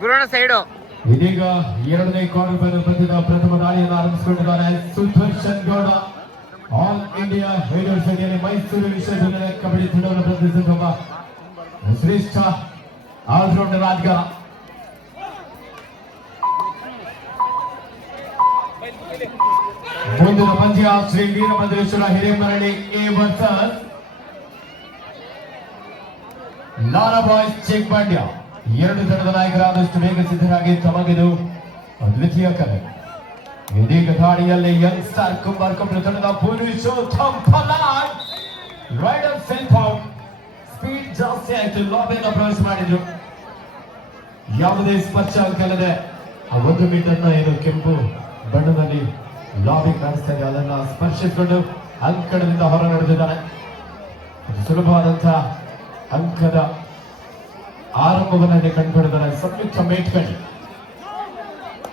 ಗುರುಣ side. ಇದೀಗ ಎರಡನೇ quarter final ಪಂದ್ಯದ ಪ್ರಥಮ ದಾಳಿಯನ್ನು ಆರಂಭಿಸಿಕೊಂಡಿದ್ದಾರೆ ಸುದರ್ಶನ್ ಗೌಡ. ಆಲ್ ಇಂಡಿಯಾ ಹೈಡರ್ಸ್ ಅಡಿಯಲ್ಲಿ ಮೈಸೂರು ವಿಶ್ವವಿದ್ಯಾಲಯ ಕಬಡ್ಡಿ ತಂಡವನ್ನು ಪ್ರತಿನಿಧಿಸುವ ಶ್ರೇಷ್ಠ ಆಲ್ರೌಂಡರ್ ಆಟಗಾರ. ಮುಂದಿನ ಪಂದ್ಯ Shri Veerabhadreshwara Hiremarali A versus Lara boys Chikkamandya. ಎರಡು ತಂಡದ ನಾಯಕರಾದಷ್ಟು ಬೇಗ ಸಿದ್ಧರಾಗಿ ತಮಗಿದು ದ್ವಿತೀಯ ಕರೆ. ಇದೀಗ ದಾಳಿಯಲ್ಲಿ ಯಂಗ್ ಸ್ಟಾರ್ ಕುಂಬಾರ್ ಕಬ್ಬು ತಂಡದ ಪುರುಷೋತ್ತಮ್ ಫಲಾಡ್ ರೈಡರ್ ಸೆಲ್ಫ್ ಔಟ್. ಸ್ಪೀಡ್ ಜಾಸ್ತಿ ಆಯ್ತು, ಲಾಬಿಯನ್ನು ಪ್ರವೇಶ ಮಾಡಿದ್ರು. ಯಾವುದೇ ಸ್ಪರ್ಶ ಕೆಲದೆ ಆ 1 ಮೀಟರ್ನ ಏನು ಕೆಂಪು ಬಣ್ಣದಲ್ಲಿ ಲಾಬಿ ಕಾಣಿಸ್ತಾ ಇದೆ, ಅದನ್ನ ಸ್ಪರ್ಶಿಸಿಕೊಂಡು ಅಂಕಣದಿಂದ ಹೊರ ನಡೆದಿದ್ದಾರೆ. ಸುಲಭವಾದಂತಹ ಅಂಕದ ಆರಂಭವನ್ನೇ ಕಂಡುಕೊಂಡಿದ್ದಾರೆ ಸಂಯುಕ್ತ ಮೇಟ್ಕಣಿ.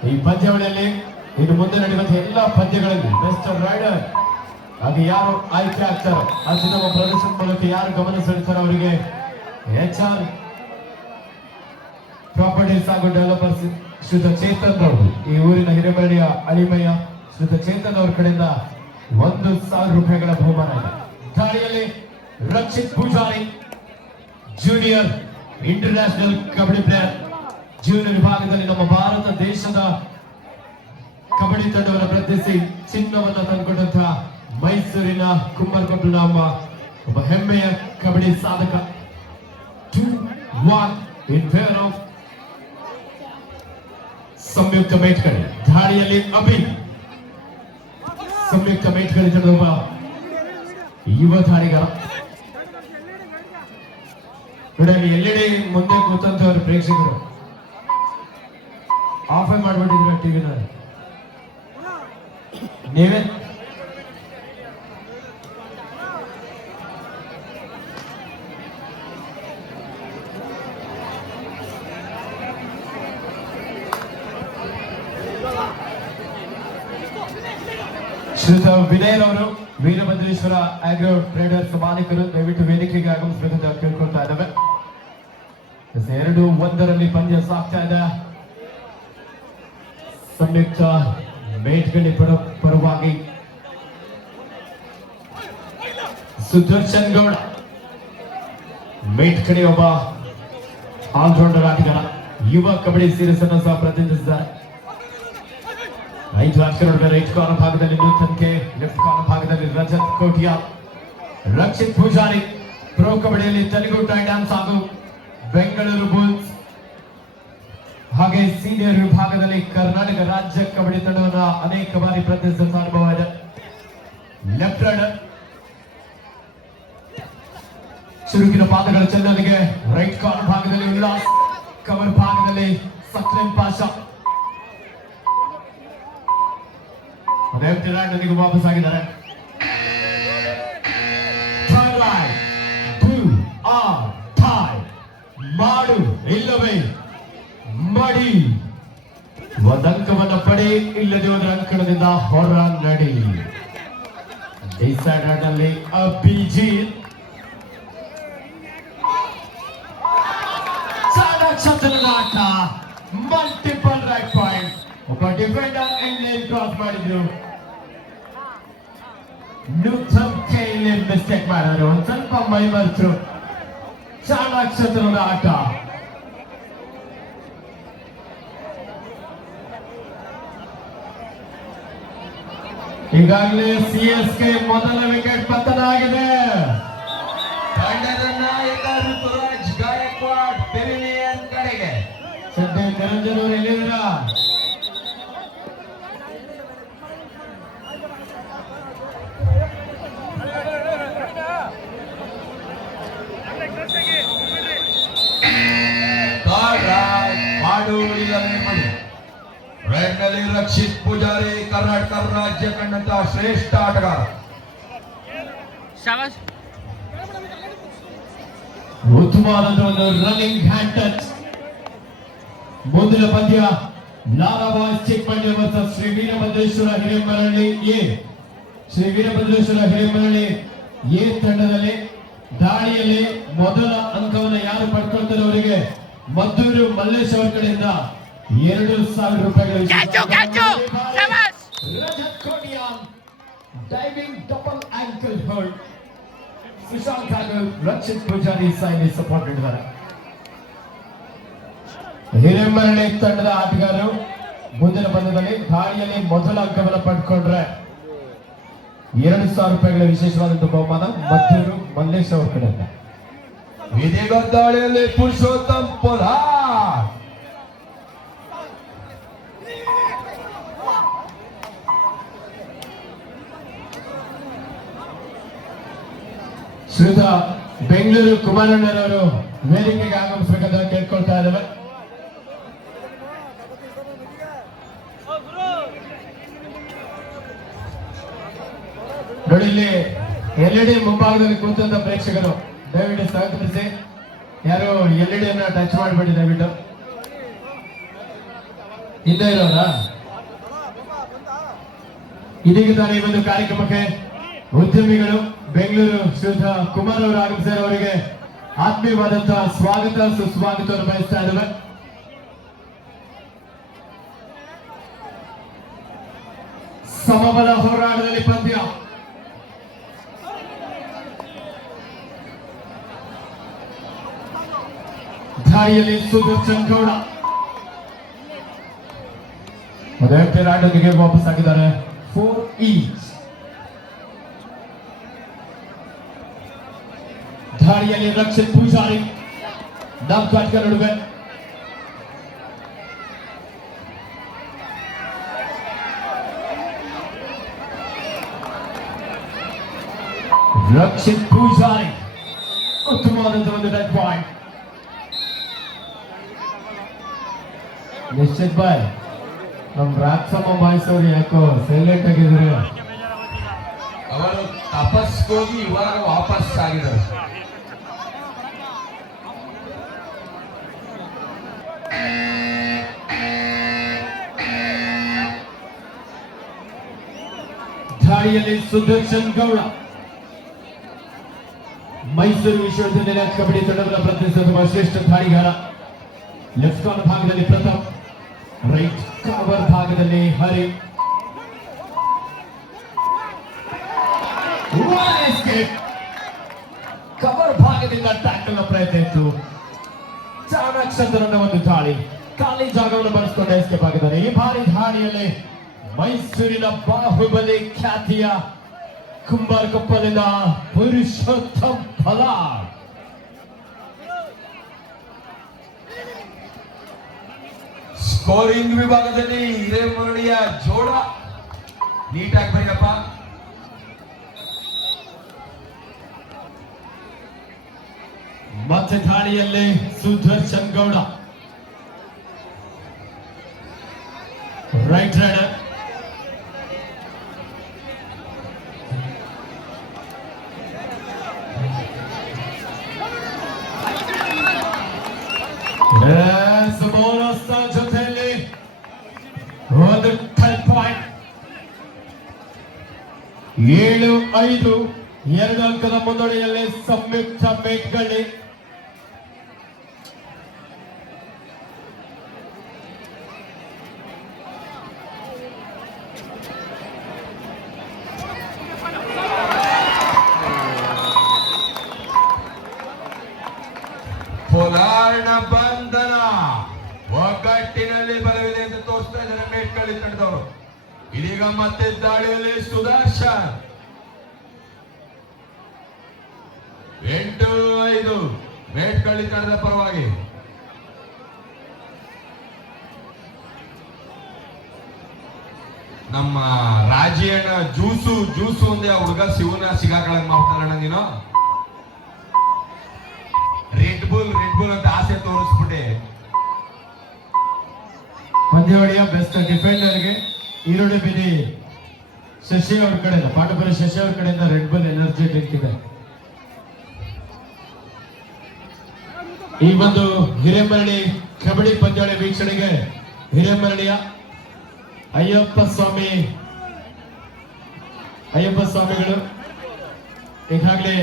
ಈ ಪಂದ್ಯಾವಳಿಯಲ್ಲಿ ಇನ್ನು ಮುಂದೆ ನಡೆಯುವಂತಹ ಎಲ್ಲ ಪಂದ್ಯಗಳಲ್ಲಿ ಮಿಸ್ಟರ್ ರೈಡರ್ ಹಾಗೆ ಯಾರು ಆಯ್ಕೆ ಆಗ್ತಾರೆ, ಅತ್ಯುತ್ತಮ ಪ್ರದರ್ಶನ ಮೂಲಕ ಯಾರು ಗಮನ ಸೆಳೆತಾರೆ ಅವರಿಗೆ HR ಪ್ರಾಪರ್ಟೀಸ್ ಹಾಗೂ ಡೆವಲಪರ್ಸ್ ಶ್ರೀಯುತ ಚೇತನ್ ಅವರು, ಈ ಊರಿನ ಹಿರೇಮರಳಿಯ ಅಳಿಮಯ್ಯ ಶ್ರೀಯುತ ಚೇತನ್ ಅವರ ಕಡೆಯಿಂದ 1,000 ರೂಪಾಯಿಗಳ ಬಹುಮಾನ ಇದೆ. ದಾಳಿಯಲ್ಲಿ Rakshith Poojari junior international kabaddi player, junior ವಿಭಾಗದಲ್ಲಿ ನಮ್ಮ ಭಾರತ ದೇಶದ ಕಬಡ್ಡಿ ತಂಡವನ್ನು ಪ್ರತಿನಿಧಿಸಿ ಚಿನ್ನವನ್ನು ತಂದುಕೊಂಡಂತಹ ಮೈಸೂರಿನ ಕುಂಬಾರಕೊಪ್ಪಲಿನ ಒಬ್ಬ ಹೆಮ್ಮೆಯ ಕಬಡ್ಡಿ ಸಾಧಕ. 2-1 ಇನ್ ಫೇವರ್ ಆಫ್ ಸಂಯುಕ್ತ ಮೇಟ್ಕಳಿ. ದಾಳಿಯಲ್ಲಿ ಅಭಿ ಸಂಯುಕ್ತ ಮೇಟ್ಕಳಿ ತಂಡದ ಒಬ್ಬ ಯುವ ದಾಳಿಗಾರ. ನೋಡಿ ಎಲ್ಲೆಡೆ ಮುಂದೆ ಕೂತಂತವ್ರ ಪ್ರೇಕ್ಷಕರು ಆಫೇ ಮಾಡ್ಬಿಟ್ಟಿದ್ರ ಟಿವಿನ ನೀವೇ. ಶ್ರೀಯುತ ವಿನಯ್ ಅವರು ವೀರಭದ್ರೇಶ್ವರ ಆಗ್ರೋ ಟ್ರೇಡರ್ಸ್ ಮಾಲೀಕರು ದಯವಿಟ್ಟು ವೇದಿಕೆಗೆ ಆಗಮಿಸಬೇಕಂತ ಕೇಳ್ಕೊಳ್ತಾ ಇದ್ದಾವೆ. 2-1 ಪಂದ್ಯ ಸಾಗ್ತಾ ಇದೆ. ಸಂಯುಕ್ತ ಮೇಟ್ಕಳಿ ಪರವಾಗಿ ಸುದರ್ಶನ್ ಗೌಡ, ಮೇಟ್ಕಳಿ ಒಬ್ಬ ಆಲ್ರೌಂಡರ್ ಆಟಗಾರ, ಯುವ ಕಬಡ್ಡಿ ಸೀರೀಸ್ ಅನ್ನು ಸಹ ಪ್ರತಿನಿಧಿಸಿದ್ದಾರೆ. 5 ಅಕ್ಷರಗಳ ರೈಟ್ ಕಾರ್ನರ್ ಭಾಗದಲ್ಲಿ ನೂತನ್ ಕೆ, ಲೆಫ್ಟ್ ಕಾರ್ನರ್ ಭಾಗದಲ್ಲಿ ರಜತ್ ಕೋಟಿಯಾ, ರಕ್ಷಿತ್ ಪೂಜಾರಿ ಪ್ರೋ ಕಬಡ್ಡಿಯಲ್ಲಿ ತೆಲುಗು ಟೈಟಾನ್ಸ್ ಹಾಗೂ ಬೆಂಗಳೂರು ಬುಲ್ಸ್, ಹಾಗೆ ಸೀನಿಯರ್ ವಿಭಾಗದಲ್ಲಿ ಕರ್ನಾಟಕ ರಾಜ್ಯ ಕಬಡ್ಡಿ ತಂಡವನ್ನು ಅನೇಕ ಬಾರಿ ಪ್ರತಿನಿಧಿಸಿದ ಅನುಭವ ಇದೆ. ಲೆಫ್ಟ್ ರೈಡರ್ ಚುರುಕಿನ ಪಾದಗಳ ಚೆನ್ನಲಿಗೆ ರೈಟ್ ಕಾರ್ನರ್ ಭಾಗದಲ್ಲಿ ಉಲ್ಲಾಸ್, ಕವರ್ ಭಾಗದಲ್ಲಿ ಸಕ್ಲೇಂ ಪಾಷಾ. ಲೆಫ್ಟ್ ರೈಡರ್ಗೆ ವಾಪಸ್ ಆಗಿದ್ದಾರೆ. ಮಾಡು ಇಲ್ಲವೇ ಮಡಿ, ಒಂದಂಕವನ್ನು ಪಡೆ, ಇಲ್ಲದೆ ಒಂದು ಅಂಕಣದಿಂದ ಹೊರ ನಡಿ. ಡಿಸೈಡರ್ ನಲ್ಲಿ ಅಭಿಜಿತ್ ಆಟ, ಮಲ್ಟಿಪಲ್ ರೈಟ್ ಪಾಯಿಂಟ್. ಒಬ್ಬ ಡಿಫೆಂಡರ್ ಎಂಡ್ ಕ್ರಾಸ್ ಮಾಡಿದ್ರು, ನೂತನ್ ಕೈಲಿ ಮಿಸ್ಟೇಕ್ ಮಾಡಿದ್ರು, ಒಂದ್ ಸ್ವಲ್ಪ ಮೈ ಮರೆತರು. ಚಾಣಾಕ್ಷತನದ ಆಟ. ಈಗಾಗಲೇ CSK ಮೊದಲ ವಿಕೆಟ್ ಪತನ ಆಗಿದೆ. ತಂಡದ ನಾಯಕ ಋತುರಾಜ್ ಗಾಯಕ್ವಾಡ್ ಪೆವಿಲಿಯನ್ ಕಡೆಗೆ. ಸದ್ಯ ನಿರಂಜನ್ ಅವರು ಎಲ್ಲಿದ್ದೀರಾ? ರೆಡ್ನಲ್ಲಿ ರಕ್ಷಿತ್ ಪೂಜಾರಿ ಕರ್ನಾಟಕ ರಾಜ್ಯ ಕಂಡಂತಹ ಶ್ರೇಷ್ಠ ಆಟಗಾರ. ಉತ್ತಮವಾದ ಒಂದು ರನ್ನಿಂಗ್ ಹ್ಯಾಂಡ್ ಟಚ್. ಮುಂದಿನ ಪಂದ್ಯ ಲಾರಾ ಬಾಯ್ಸ್ ಚಿಕ್ಕಮಂಡ್ಯ ಮತ್ತು ಶ್ರೀ ವೀರಭದ್ರೇಶ್ವರ ಹಿರೇಮರಳಿ ಎ. ಶ್ರೀ ವೀರಭದ್ರೇಶ್ವರ ಹಿರೇಮರಳಿ ಎ ತಂಡದಲ್ಲಿ ದಾಳಿಯಲ್ಲಿ ಮೊದಲ ಅಂಕವನ್ನು ಯಾರು ಪಡ್ಕೊಳ್ತಾರೆ ಅವರಿಗೆ ಮದ್ದೂರು ಮಲ್ಲೇಶ್ ಅವರ ಕಡೆಯಿಂದ 2,000 ರೂಪಾಯಿಗಳ Rajat Kotian diving double ankle hold. Sushant ಹಾಗೂ ರಕ್ಷಿತ್ ಪೂಜಾರಿ ಸಾಯಿನಿ ಸಪೋರ್ಟ್ ನೀಡಿದ್ದಾರೆ. ಹಿರೇಮರಳಿ ತಂಡದ ಆಟಗಾರರು ಮುಂದಿನ ಪಂದ್ಯದಲ್ಲಿ ದಾಳಿಯಲ್ಲಿ ಮೊದಲ ಅಂಕವನ್ನು ಪಡೆದುಕೊಂಡ್ರೆ 2,000 ರೂಪಾಯಿಗಳ ವಿಶೇಷವಾದಂತಹ ಬಹುಮಾನ ಮದ್ದೂರು ಮಲ್ಲೇಶ್ ಅವರ ಕಡೆಯಿಂದ. ಇದೀಗ ದಾಳಿಯಲ್ಲಿ ಪುರುಷೋತ್ತಮ್ ಪೊಲಾರ್. ಶ್ರೀಯುತ ಬೆಂಗಳೂರು ಕುಮಾರಣ್ಣರವರು ವೇದಿಕೆಗೆ ಆಗಮಿಸಬೇಕಂತ ಕೇಳ್ಕೊಳ್ತಾ ಇದ್ದೇವೆ. ನೋಡಿ, ಇಲ್ಲಿ LED ಮುಂಭಾಗದಲ್ಲಿ ಕೂತಂತ ಪ್ರೇಕ್ಷಕರು ದಯವಿಟ್ಟು ಸಹಕರಿಸಿ. ಯಾರು LED ಅನ್ನ ಟಚ್ ಮಾಡಬೇಡಿ ದಯವಿಟ್ಟು. ಹಿಂದೆ ಇರೋರ ಇದೀಗ ತಾನೇ ಈ ಒಂದು ಕಾರ್ಯಕ್ರಮಕ್ಕೆ ಉದ್ಯಮಿಗಳು ಬೆಂಗಳೂರು ಶ್ರೀಯುತ ಕುಮಾರ್ ಅವರು ಆಗಮಿಸಿದ ಅವರಿಗೆ ಆತ್ಮೀಯವಾದಂತಹ ಸ್ವಾಗತ ಸುಸ್ವಾಗತವನ್ನು ಬಯಸ್ತಾ ಇದ್ದೇವೆ. ಸಮಬಲ ಹೋರಾಟದಲ್ಲಿ ಪಂದ್ಯ. ದಾಳಿಯಲ್ಲಿ ಸುದರ್ಶನ್ ಗೌಡ ಮೊದಲ ಆಟಕ್ಕೆ ವಾಪಸ್ ಆಗಿದ್ದಾರೆ. 4 ಈಚ್. ದಾಳಿಯಲ್ಲಿ ರಕ್ಷಿತ್ ಪೂಜಾರಿ 4 ಆಟಗಾರ ನಡುವೆ. ರಕ್ಷಿತ್ ಪೂಜಾರಿ ಉತ್ತಮವಾದಂತಹ ಒಂದು ಡೆಡ್ ಪಾಯಿಂಟ್. ನಿಶ್ಚಿತ್ ಬಾಯ್, ನಮ್ ರಾಕ್ಷಮ್ಮ ಮಾಯಿಸೋರು ಯಾಕೋ ಸೈಲೆಂಟ್ ಆಗಿದ್ರು. ಅವರು ತಪಸ್ಗೋಗಿ ಇವಾಗ ವಾಪಸ್ ಆಗಿದ್ದಾರೆ. ದಾಳಿಯಲ್ಲಿ ಸುದರ್ಶನ್ ಗೌಡ ಮೈಸೂರು ವಿಶ್ವವಿದ್ಯಾಲಯ ಕಬಡ್ಡಿ ತಂಡದ ಪ್ರತಿನಿಧಿಸುವ ಶ್ರೇಷ್ಠ ದಾಳಿಗಾರ. ಲೆಫ್ಟ್ ಕಾರ್ನರ್ ಭಾಗದಲ್ಲಿ ಪ್ರತಾಪ್, ರೈಟ್ ಕವರ್ ಭಾಗದಲ್ಲಿ ಹರಿ. ಕವರ್ ಭಾಗದಿಂದ ಟ್ಯಾಕಲ್ ಪ್ರಯತ್ನ ಇತ್ತು. ಚಾಣಾಕ್ಷರನ ಒಂದು ದಾಳಿ, ಖಾಲಿ ಜಾಗವನ್ನು ಬಳಸಿಕೊಂಡು ಎಸ್ಕೇಪ್ ಆಗಿದ್ದಾರೆ. ಈ ಬಾರಿ ದಾಳಿಯಲ್ಲಿ ಮೈಸೂರಿನ ಬಾಹುಬಲಿ ಖ್ಯಾತಿಯ ಕುಂಬಾರ ಕೊಪ್ಪಲಿನ ಪುರುಷೋತ್ತಮ್ ಪೊಲಾರ್. ಸ್ಕೋರಿಂಗ್ ವಿಭಾಗದಲ್ಲಿ ಹಿರೇಮರಳಿಯ ಜೋಡ ನೀಟಾಗಿ ಬರೀರಪ್ಪ. ಮತ್ತೆ ದಾಳಿಯಲ್ಲಿ ಸುದರ್ಶನ್ ಗೌಡ ರೈಟ್ ರೈಡರ್. ಜೊತೆಯಲ್ಲಿ ಒಂದು ಟೆಲ್ ಪಾಯಿಂಟ್. 7-5 2 ಅಂಕದ ಮುನ್ನಡೆಯಲ್ಲಿ ಸಂಯುಕ್ತ ಮೇಟ್ಗಳ್ಳಿ. ಪೊಲಾರ್ನ ಬಂಧನ ಒಗ್ಗಟ್ಟಿನಲ್ಲಿ ಬರವಿದೆ ಅಂತ ತೋರಿಸ್ತಾ ಇದ್ದಾರೆ ಮೇಟ್ಕಳ್ಳಿ ತಂಡದವರು. ಇದೀಗ ಮತ್ತೆ ದಾಳಿಯಲ್ಲಿ ಸುದರ್ಶನ್ 8-5 ಮೇಟ್ಕಳ್ಳಿ ತಂಡದ ಪರವಾಗಿ. ನಮ್ಮ ರಾಜಿಯಣ್ಣ ಜ್ಯೂಸು ಒಂದೇ ಆ ಹುಡುಗ ಶಿವನ ಸಿಗಾಕಳಂಗ್ ಮಾಡ್ತಾರಣ್ಣ ನೀನು. ರೆಡ್ ಬುಲ್ ಅಂತ ಆಸೆ ತೋರಿಸ್ಬಿಟ್ಟೆ. ಪಂದ್ಯಾವಳಿಯ ಬೆಸ್ಟ್ ಡಿಫೆಂಡರ್ಗೆ ಈರುಳ್ಳಿ ಬಿದಿ ಶಶಿ ಅವ್ರ ಕಡೆಯಿಂದ, ಪಾಂಡಪುರ ಶಶಿ ಅವ್ರ ಕಡೆಯಿಂದ ರೆಡ್ ಬುಲ್ ಎನರ್ಜಿ ಡ್ರಿಂಕ್ ಇದೆ. ಈ ಒಂದು ಹಿರೇಮರಳಿ ಕಬಡ್ಡಿ ಪಂದ್ಯಾವಳಿ ವೀಕ್ಷಣೆಗೆ ಹಿರೇಮರಳಿಯ ಅಯ್ಯಪ್ಪ ಸ್ವಾಮಿಗಳು ಈಗಾಗಲೇ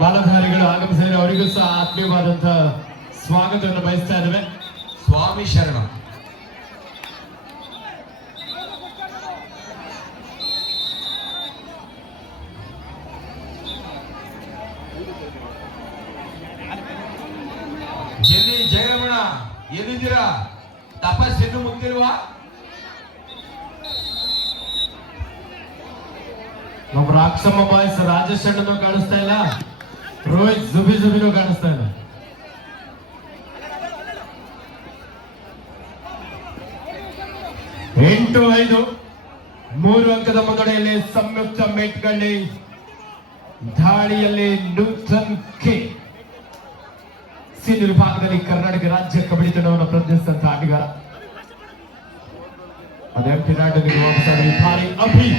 ಬಾಲಧಾರಿಗಳು ಆಗಮಿಸಿದರೆ ಅವರಿಗೂ ಸಹ ಆತ್ಮೀಯವಾದಂತಹ ಸ್ವಾಗತವನ್ನು ಬಯಸ್ತಾ ಇದ್ದೇವೆ. ಸ್ವಾಮಿ ಶರಣ. ಎಲ್ಲಿ ಜಯರಮಣ ಎಲ್ಲಿದ್ದೀರಾ? ತಪಸ್ಸೆನ್ನು ಮುಗ್ದಿಲ್ವಾ? ನಮ್ಮ ರಾಕ್ಷಮ್ಮ ಬಾಯ್ಸ್ ರಾಜೇಶ್ ಅಣ್ಣನೂ ಕಾಣಿಸ್ತಾ ಇಲ್ಲ, ರೋಹಿತ್ ಜುಬಿನೂ ಕಾಣಿಸ್ತಾ ಇಲ್ಲ. ಎಂಟು 5 3 ಅಂಕದ ಮುನ್ನಡೆಯಲ್ಲಿ ಸಂಯುಕ್ತ ಮೇಟ್ಗಳ್ಳಿ. ದಾಳಿಯಲ್ಲಿ ನೂತನ್ ಕೆ. ಸೀನಿಯರ್ ವಿಭಾಗದಲ್ಲಿ ಕರ್ನಾಟಕ ರಾಜ್ಯ ಕಬಡ್ಡಿ ತಂಡವನ್ನು ಪ್ರತಿನಿಧಿಸಿದಂತಹ ಆಟಗಾರ. ಅದೇ ಪಿರಾಟನಿಗೆ ಭಾರಿ ಅಭಿ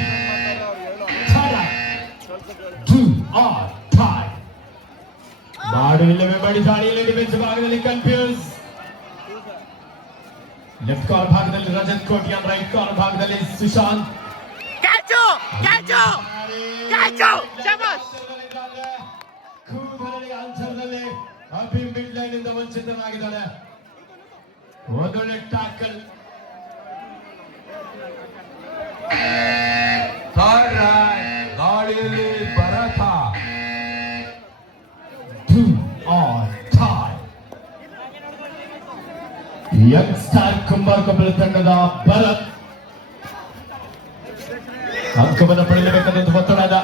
ಮಾಡು ಇಲ್ಲವೇ ಮಾಡಿ. ದಾಳಿಯಲ್ಲಿ ಡಿಫೆನ್ಸ್ ಭಾಗದಲ್ಲಿ ಕನ್ಫ್ಯೂಸ್. ಲೆಫ್ಟ್ ಕಾರ್ನರ್ ಭಾಗದಲ್ಲಿ ರಜತ್ ಕೋಟಿಯಾನ್, ರೈಟ್ ಕಾರ್ನರ್ ಭಾಗದಲ್ಲಿ ಸುಶಾಂತ್. ಅಂತರದಲ್ಲಿ ಅಭಿ ಮಿಡ್ ಲೈನ್ ಇಂದ ವಂಚಿತನಾಗಿದ್ದಾನೆ. ಒಳ್ಳೆ ಟ್ಯಾಕಲ್. ಗಾಳಿಯಲ್ಲಿ ಭರತ. ಯಂಗ್ ಸ್ಟಾರ್ ಕುಂಬಾರಕೊಪ್ಪಲ ತಂಡದ ಭರತ್ ಅಂಕವನ್ನು ಪಡೆಯಲೇಬೇಕಾದಂತ ಒತ್ತಡದ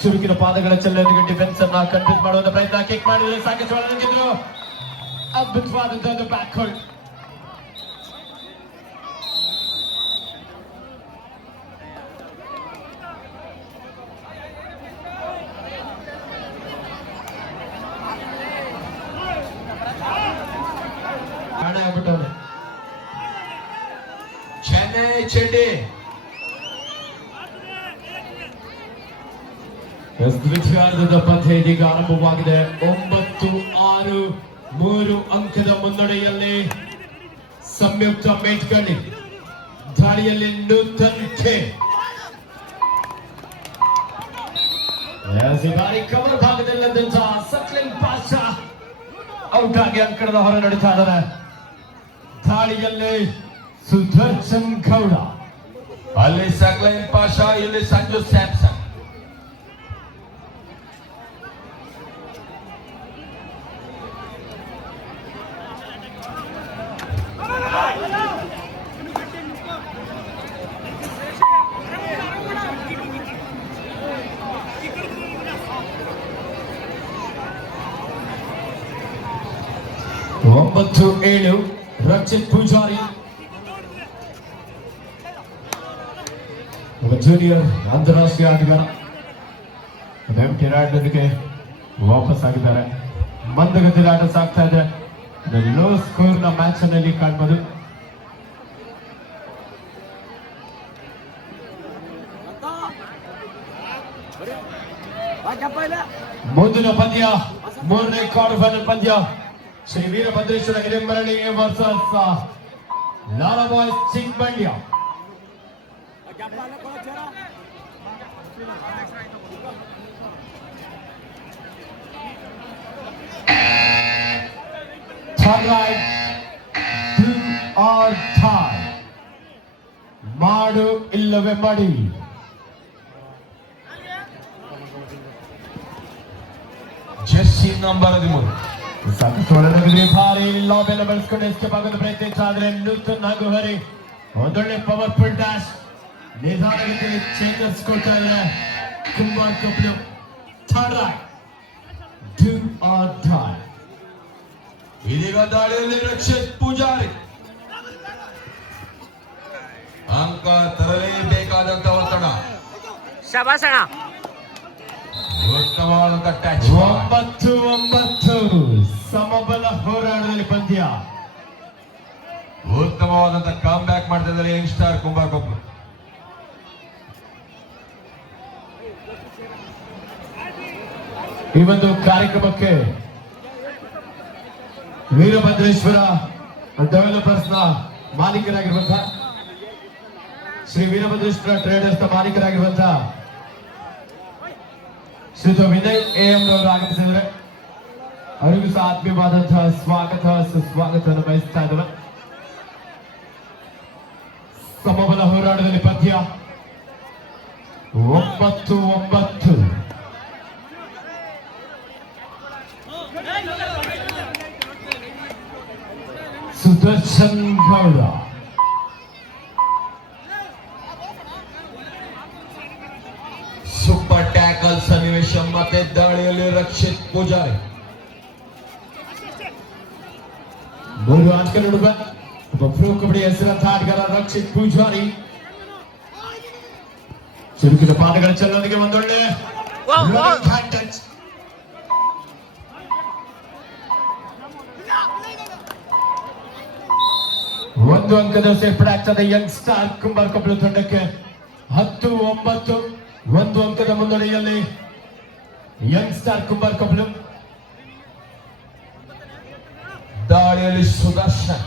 ಚುರುಕಿನ ಪಾದಗಳ ಚಲನೆಗೆ ಡಿಫೆನ್ಸ್ ಅನ್ನ ಕಂಪ್ಲೀಟ್ ಮಾಡುವ ಪ್ರಯತ್ನ. ಕಿಕ್ ಮಾಡಿದರೆ ಸಾಕಷ್ಟು ಒಳಗಿದ್ರು. ಅದ್ಭುತವಾದಂತಹ ಬ್ಯಾಕ್ ಹೋಲ್ಡ್. ಚೆನ್ನೈ ಚೆಂಡಿ. ದ್ವಿತೀಯಾರ್ಧದ ಪಂದ್ಯ ಇದೀಗ ಆರಂಭವಾಗಿದೆ. 9-6 3 ಅಂಕದ ಮುನ್ನಡೆಯಲ್ಲಿ ಸಂಯುಕ್ತ ಮೇಟ್ಗಳ್ಳಿ. ದಾಳಿಯಲ್ಲಿ ನೂತನ್ ಕೆ. ಬಾರಿ ಕವರ್ ಭಾಗದಲ್ಲಿದ್ದಂತಹ ಸಕ್ಲಿನ್ ಪಾಷಾ ಔಟ್ ಆಗಿ ಅಂಕಣದ ಹೊರ ನಡೀತಾ ಇದ್ದಾರೆ. ದಾಳಿಯಲ್ಲಿ ಸುದರ್ಶನ್ ಗೌಡ, ಅಲ್ಲಿ ಸಕ್ಲೈನ್ ಪಾಷಾ, ಇಲ್ಲಿ ಸಂಜು ಸ್ಯಾಮ್ಸನ್. ಒಂಬತ್ತು 7 ರಕ್ಷಿತ್ ಪೂಜಾರಿ, ಜೂನಿಯರ್ ಅಂತಾರಾಷ್ಟ್ರೀಯ ಆಟಗಾರ. ಟಿರಾಡ್ಗೆ ವಾಪಸ್ ಆಗಿದ್ದಾರೆ. ಮಂದಗತಿಯಲ್ಲಿ ಆಟ ಸಾಗ್ತಾ ಇದೆ. ಲೋ ಸ್ಕೋರ್ ನ ಮ್ಯಾಚ್ ಅನ್ನಲ್ಲಿ ಕಾಣ್ಬೋದು. ಮುಂದಿನ ಪಂದ್ಯ 3ನೇ ಕ್ವಾರ್ಟರ್ ಫೈನಲ್ ಪಂದ್ಯ. ಶ್ರೀ ವೀರಭದ್ರೇಶ್ವರ ಹಿರೇಮರಳಿ ವರ್ಸಸ್ ಲಾಲಾ ಬಾಯ್ಸ್ ಚಿಕ್ಕಬಂಡ್ಯ. ಮಾಡು ಇಲ್ಲವೇ ಮಾಡಿ. Jersey number 13. ಸಾಕಷ್ಟು ಒಳಗಡೆ ಭಾರಿ ಲಾಬೆಲ್ಲ ಬಳಸ್ಕೊಂಡು ಎಸ್ಕೇಪ್ ಆಗೋದು ಪ್ರಯತ್ನಿಸಿದ್ರೆ ನೂತನ್ ಹಾಗೂ ಹರಿ ಒಂದೊಳ್ಳೆ ಪವರ್ಫುಲ್ ಡ್ಯಾಶ್. ನಿಧಾನಗತಿಯಲ್ಲಿ ಚೇತರಿಸಿಕೊಳ್ತಾ ಇದ್ದಾರೆ Kumbarakoppalu. Third raid do or die. ಇದೀಗ ದಾಳಿಯಲ್ಲಿ ರಕ್ಷಿತ್ ಪೂಜಾರಿ. ಅಂಕ ತರಲೇಬೇಕಾದಂತ ಒತ್ತಡ. ಶಬಾಸಣ. ಉತ್ತಮವಾದಂತ ಟ್ಯಾಚ್. 9-9 ಸಮಬಲ ಹೋರಾಟದಲ್ಲಿ ಪಂದ್ಯ. ಉತ್ತಮವಾದಂತ ಕಮ್ ಬ್ಯಾಕ್ ಮಾಡ್ತಾ ಇದ್ದಾರೆ ಯಂಗ್ ಸ್ಟಾರ್ ಕುಂಬಾರಕೊಪ್ಪಲು. ಈ ಒಂದು ಕಾರ್ಯಕ್ರಮಕ್ಕೆ ವೀರಭದ್ರೇಶ್ವರ ಡೆವಲಪರ್ಸ್ ನ ಮಾಲೀಕರಾಗಿರುವಂತಹ ಶ್ರೀ ವೀರಭದ್ರೇಶ್ವರ ಟ್ರೇಡರ್ಸ್ ನ ಮಾಲೀಕರಾಗಿರುವಂತಹ ಶ್ರೀಯುತ ವಿನಯ್ AM ರವರು ಆಗಮಿಸಿದರೆ ಅವರಿಗೂ ಸಹ ಆತ್ಮೀಯವಾದಂತಹ ಸ್ವಾಗತ ಸುಸ್ವಾಗತವನ್ನು ಬಯಸ್ತಾ ಇದ್ದೇವೆ. ಸಮಬಲ ಹೋರಾಟದಲ್ಲಿ ಪಂದ್ಯ 9-9. ಸುದರ್ಶನ್ ಗೌಡ ಸೂಪರ್ ಟ್ಯಾಕಲ್ ಸನ್ನಿವೇಶ ಮತ್ತೆ ದಾಳಿಯಲ್ಲಿ ರಕ್ಷಿತ್ ಪೂಜಾರಿ. 3 ಅಂಕಗಳು ಹುಡುಗ ಒಬ್ಬ ಪ್ರೊ ಕಬಡ್ಡಿ ಹೆಸರಾಂತ ಆಟಗಾರ ರಕ್ಷಿತ್ ಪೂಜಾರಿ. ಚುರುಕಿನ ಪಾದಗಳ ಚಲನೆಗೆ ಒಂದೊಳ್ಳೆ ಹ್ಯಾಂಡ್ ಟಚ್. 1 ಅಂಕದ ಸೇರ್ಪಡೆ ಆಗ್ತದೆ ಯಂಗ್ ಸ್ಟಾರ್ ಕುಂಬಾರ್ ಕೊಪ್ಪಳ ತಂಡಕ್ಕೆ. 10-9 1 ಅಂಕದ ಮುನ್ನಡೆಯಲ್ಲಿ ಯಂಗ್ ಸ್ಟಾರ್ ಕುಂಬಾರ್ ಕೊಪ್ಪಳ. ದಾಳಿಯಲ್ಲಿ ಸುದರ್ಶನ್